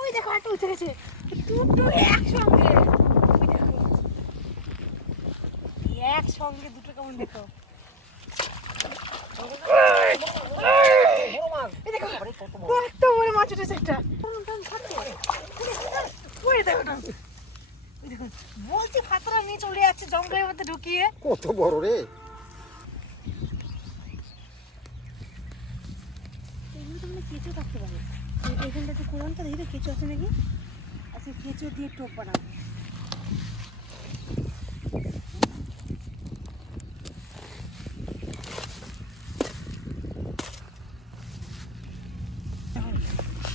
ওই দেখো একটা উঠে গেছে, দুটো একসঙ্গে, ওই দেখো একসঙ্গে দুটো কেমন দেখো। কত বড় মাছ উঠেছে একটা, বলছি ফাতরা নিয়ে চলে যাচ্ছে জঙ্গলের মধ্যে ঢুকিয়ে। কত বড় রে, কেঁচো থাকতে পারে এখানটা একটু কোরআনটা দেখি কেঁচো আছে নাকি। আচ্ছা কেঁচো দিয়ে টোপ বানাবো।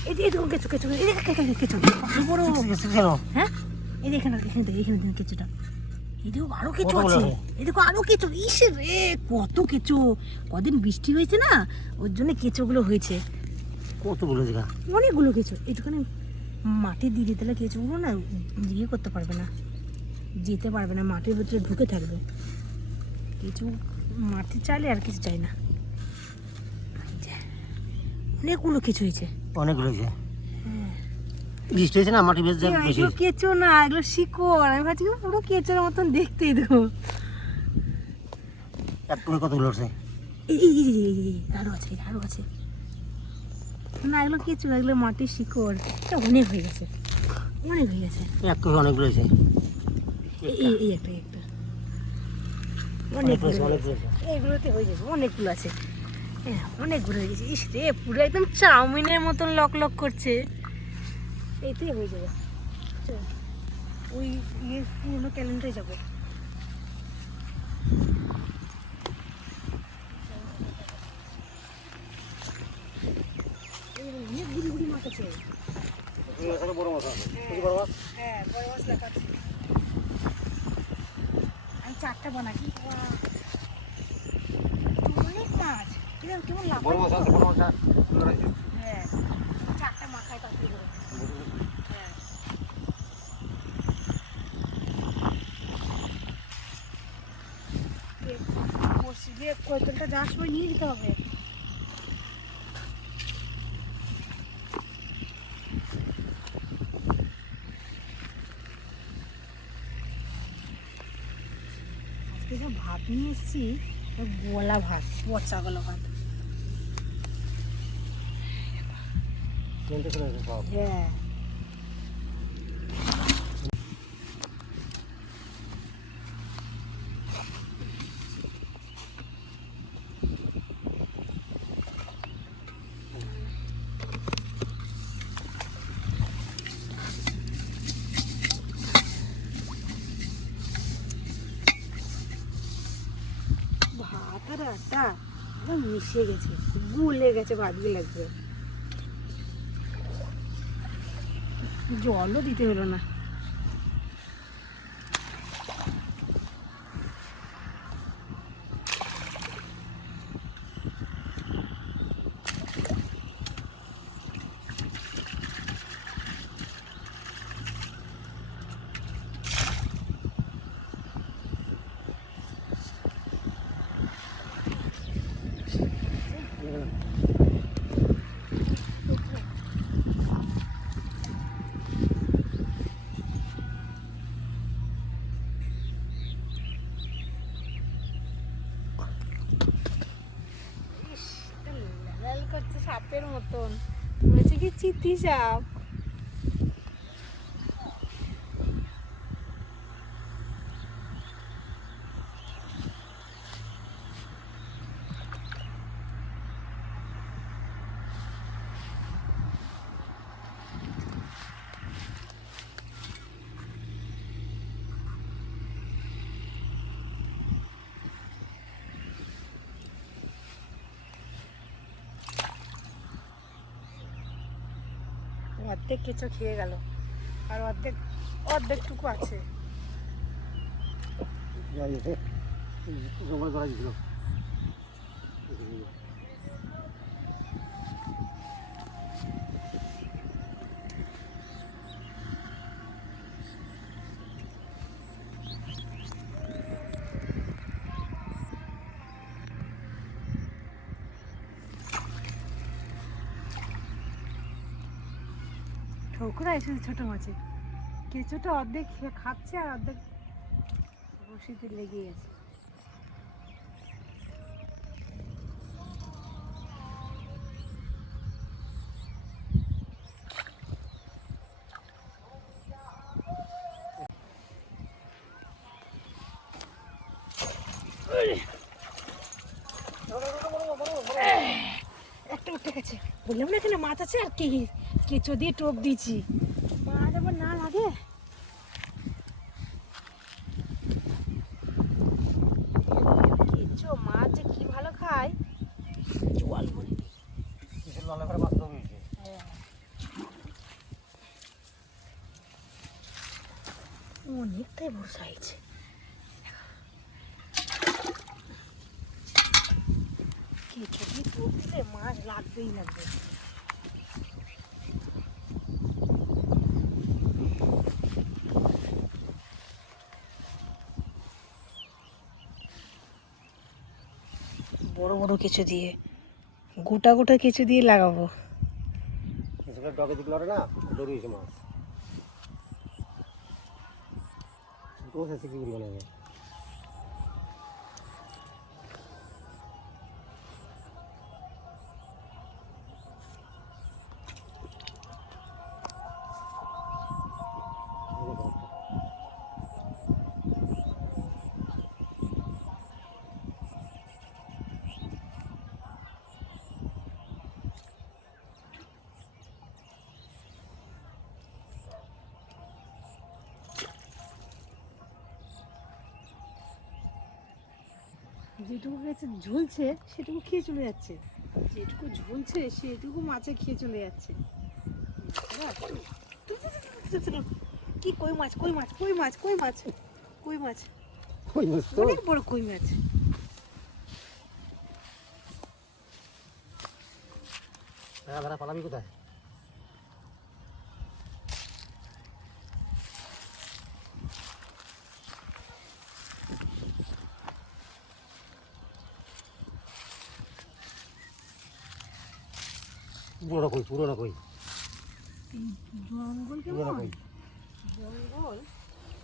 এই যে দেখুন কেঁচো কেঁচো এই কেঁচো বড় হ্যাঁ, এই যে এখানে কেঁচোটা, এই দেখো আরো কেঁচো আছে, এই দেখো আরো কেঁচো। ইসে রে কত কেঁচো, কদিন বৃষ্টি হয়েছে না ওর জন্য কেঁচোগুলো হয়েছে। কতগুলো জায়গা, অনেকগুলো কেঁচো। একটুখানি মাটি দিয়ে দিতে কেঁচোগুলো না ইয়ে করতে পারবে না, যেতে পারবে না, মাটির ভিতরে ঢুকে থাকবে। কেঁচো মাটি চাইলে আর কিছু চাই না। অনেকগুলো কেঁচো হয়েছে, অনেকগুলো হয়েছে। বৃষ্টি হয়েছে না, মাটি বেশ যায় বেশি। এগুলো কেঁচো না, এগুলো শিকড়। আমি ভাবছি পুরো কেঁচোর মতন দেখতেই দেখো। একটু কতগুলো আছে, আরো আছে আরো আছে। না এগুলো কেঁচো, এগুলো মাটির শিকড়। অনেক হয়ে গেছে, অনেক হয়ে গেছে। অনেকগুলো হয়েছে, এই একটা অনেকগুলো এইগুলোতে হয়ে যাবে, অনেকগুলো আছে। হ্যাঁ অনেকগুলো হয়ে গেছে। ইস রে পুরো একদম চাউমিনের মতন লক লক করছে। এইতেই হয়ে যাবে, ওই ইয়ে পুরোনো ক্যালেন্ডারে যাবো। অনেক গুড়ি গুড়ি মাছ আছে। বড় মাছ, হ্যাঁ বড় মাছ লেখা আছে। আমি চারটা বানাই, অনেক মাছ। কেমন লাভ, বড় মাছ আছে, বড় মাছ। হ্যাঁ চারটা মাথায় কাটতে করে। হ্যাঁ বসিয়ে কৈতলটা যাওয়ার সময় নিয়ে যেতে হবে। আজকে যা ভাত নিয়ে এসেছি, গোলা ভাত, পচা গোলা ভাত। হ্যাঁ ভাত আর আটা একদম মিশে গেছে, গুলে গেছে ভাতগুলো লাগবে। জলও দিতে হলো না। লাল করছে সাপের মতন, বলেছে কি চিতি সাপ। অর্ধেক কেঁচো খেয়ে গেল, আর অর্ধেকটুকু আছে। জঙ্গলে ধরা গেছিল। ঠোকরাই শুধু ছোট মাছে, কেঁচোটা অর্ধেক খাচ্ছে আর অর্ধেক বসিতে লেগে গেছে। একটা উঠে গেছে, বললাম না এখানে মাছ আছে, আর কি কেঁচো দিয়ে টোপ দিয়েছি, মাছ আবার না লাগে। কেঁচো মাছ যে কি ভালো খায়, জল ভরে দিই। হ্যাঁ। অনেকটাই বড় সাইজ। কেঁচো দিয়ে টোপ দিলে মাছ লাগবেই লাগবে। বড় বড় কেঁচো দিয়ে, গোটা গোটা কেঁচো দিয়ে লাগাবো। ডগে দিগুলো না দৌড়িয়েছে মাছ, কি বলে যেটুকু গেছে ঝুলছে সেটুকু খেয়ে চলে যাচ্ছে, যেটুকু ঝুলছে সেটুকু মাছে খেয়ে চলে যাচ্ছে। কি কই মাছ, কই মাছ, কই মাছ, কই মাছ, কই মাছ, অনেক বড় কই মাছ। পালাবি কোথায়? পুরোনো কই, পুরোনো কই, জঙ্গল পুরোনো কেমন, কই। জঙ্গল,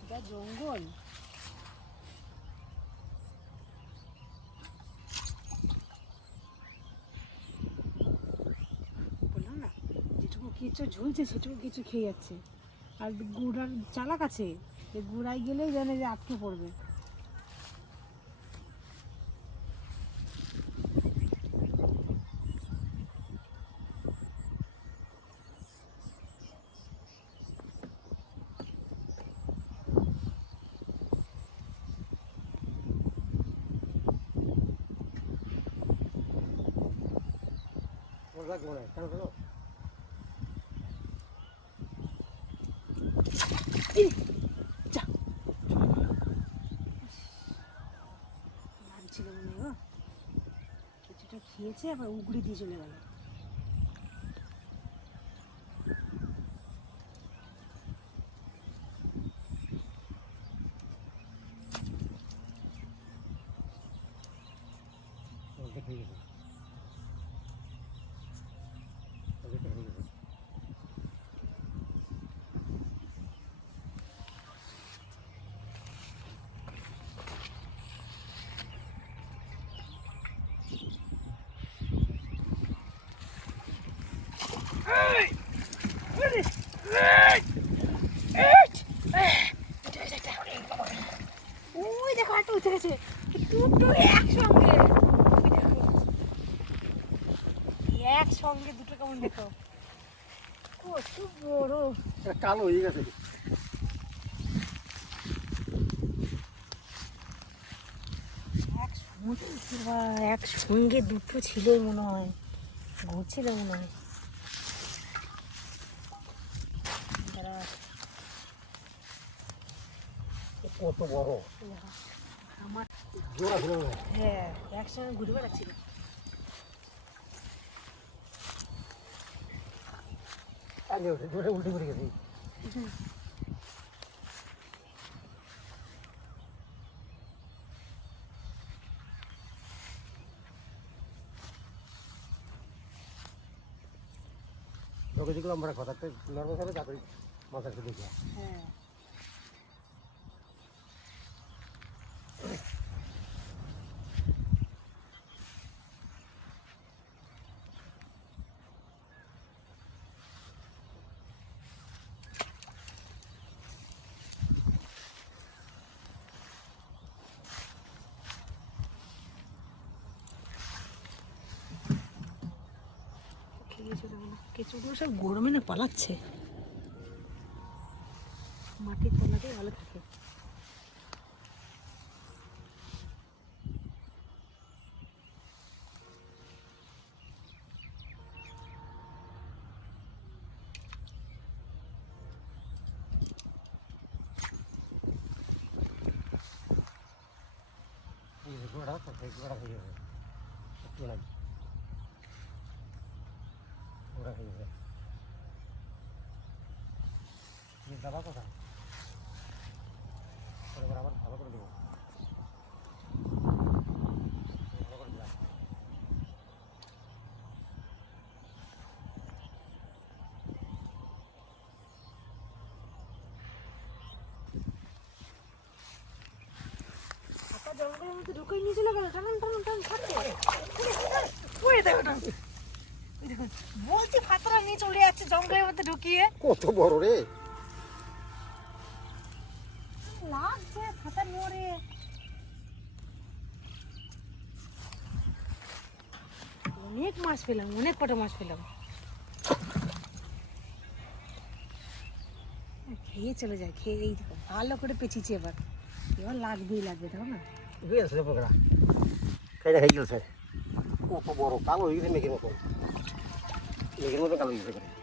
এটা জঙ্গল। বললাম না যেটুকু কেঁচো ঝুলছে সেটুকু কেঁচো খেয়ে যাচ্ছে, আর গুড়ার চালাক আছে, গুড়ায় গেলেই জানে যে আটকে পড়বে। কেন কেন যা লাগছিল মনে হয় গো, কিছুটা খেয়েছে আবার উগড়ে দিয়ে চলে গেল। ওই দেখো একটা উঠে গেছে, দুটো একসঙ্গে, ওই দেখো একসঙ্গে দুটো কেমন দেখো, কত বড়। কালো হয়ে গেছে। একসঙ্গে দুটো ছিল মনে হয়, ঘুরছিল মনে হয়। কত বড় আমার, জোড়া ছিল না? হ্যাঁ একসঙ্গে ঘুরে বেড়াচ্ছিল। উল্টে করে গেছি। তোকে যেগুলো আমরা কথাতে নর্মাল হবে তারপরে মাছ একটু দেখি হ্যাঁ কেঁচুগুলো সব গরমে না পালাচ্ছে মাটির তলাতে ভালো থাকে গোড়া গোড়া হয়ে যাবে একটু লাগে গোড়া হয়ে যাবে দাবা কথা আবার ভালো করে দেবো ভালো করে দিলাম জঙ্গলের মধ্যে ঢুকে নিয়ে চলে গেল টান টান টান ছাড়তে ওই দেখো দেখুন বলছি ফাতরা নিয়ে চলে যাচ্ছে জঙ্গলের মধ্যে ঢুকিয়ে কত বড় রে লাগছে ফাতার মরে অনেক মাছ পেলাম অনেক কটা মাছ পেলাম খেয়ে চলে যায় খেয়ে এই দেখো ভালো করে পেঁচিয়েছি এবার লাগবেই লাগবে দেখো না গেছে পোকরা খাইটা খাই গেছে কত বড় কালো হয়ে গেছে মেঘের মতো কালো হয়ে গেছে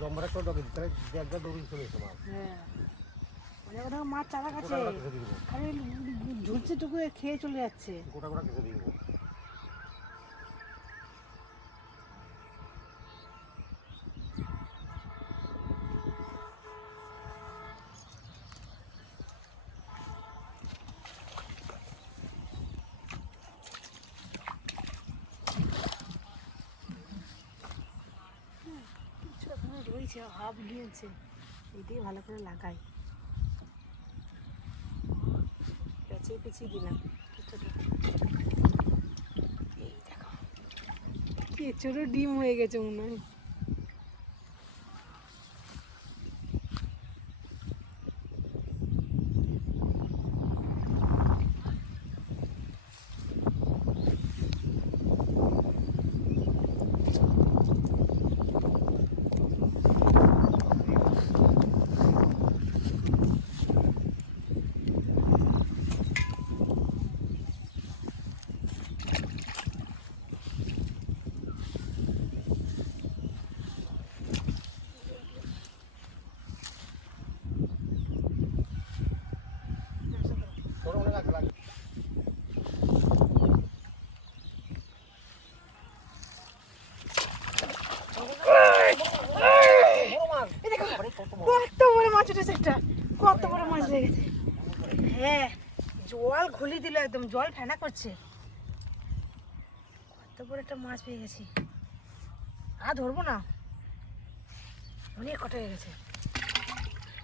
লম্বাটা তো ডগে দিতে একবার দৌড়ি চলে এসে মাছ হ্যাঁ মানে ওরা মাছ চারা কাছে খালি ঝুলছে টুকু খেয়ে চলে যাচ্ছে গোটা গোটা কিছু দিয়ে রয়েছে হাফ গিয়েছে এটাই ভালো করে লাগাই পেঁচিয়ে পেঁচিয়ে দিলাম এই দেখো কেঁচোরও ডিম হয়ে গেছে মনে হয় কত বড় মাছ উঠেছে একটা কত বড় মাছ লেগেছে হ্যাঁ জল খুলে দিল একদম জল ফেনা করছে কত বড় একটা মাছ পেয়ে গেছি আর ধরবো না অনেক কটা হয়ে গেছে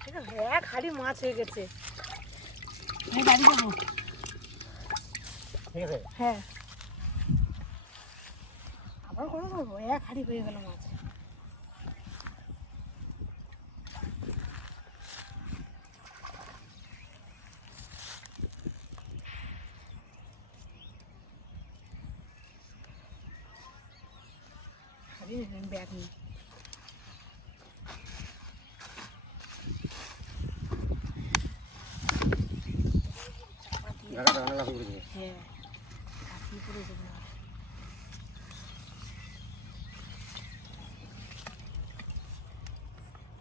ঠিক আছে এক হাড়ি মাছ হয়ে গেছে আমি বাড়ি যাবো ঠিক আছে হ্যাঁ আবার করে ধরবো এক হাড়ি হয়ে গেল মাছ ব্যাগ নিয়ে হ্যাঁ পড়ে যাবে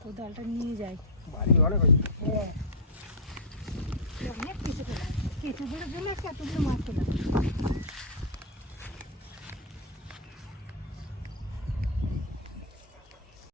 কোদালটা নিয়ে যাই বাড়ি অনেক হয়েছে হ্যাঁ অনেক কিছু পেলাম কিছু দূরে গেলে এতগুলো মাছ পেলাম